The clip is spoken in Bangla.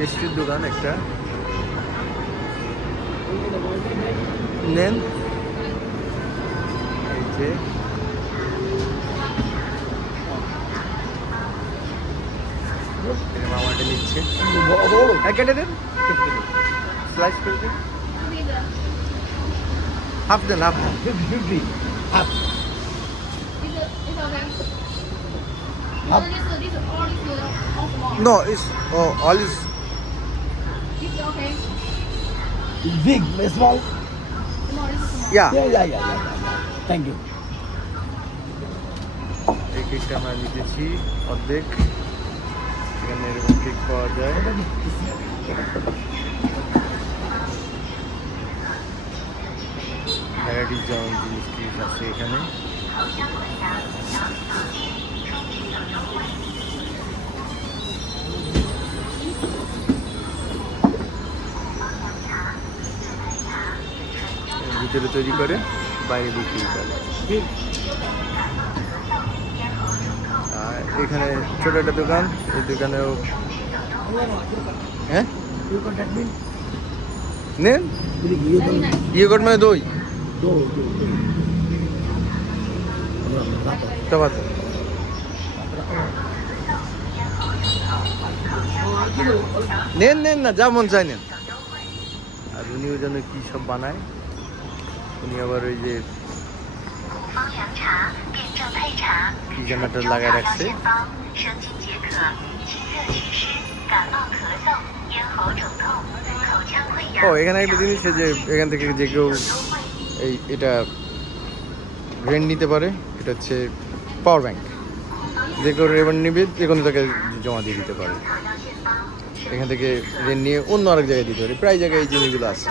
পেস্ট্রির দোকান একটা নেন। এই যে মামাটা নিচ্ছে, কেটে দেন, স্লাইস করে দিন, half then, half. 50 half. No, it's all is It's big, small. yeah. Yeah. Thank you. এই কেকটা আমরা নিতেছি অর্ধেক। এখানে এরকম কেক পাওয়া যায়। ভ্যারাইটিস যেমন জিনিস টিনিস আছে এখানে। ভিতরে তৈরি করে বাইরে বিক্রি করে। আর এখানে ছোট একটা দোকান, এই দোকানেও হ্যাঁ You contact me. নেন। ইয়োগurt মানে দই, Do. টমাটো। নেন না, যা মন চাই নেন। আর উনিও যেন কি সব বানায়, উনি আবার ওই যে কি যেন একটা লাগায় রাখছে। ও এখানে একটা জিনিস যে এখান থেকে যে কেউ এটা রেন্ট নিতে পারে। এটা হচ্ছে পাওয়ার ব্যাংক, যে কেউ রেন্ট নিবে যে কোনো জায়গায় জমা দিয়ে দিতে পারে। এখান থেকে রেন্ট নিয়ে অন্য আরেক জায়গায় দিতে পারে, প্রায় জায়গায় এই জিনিসগুলো আছে।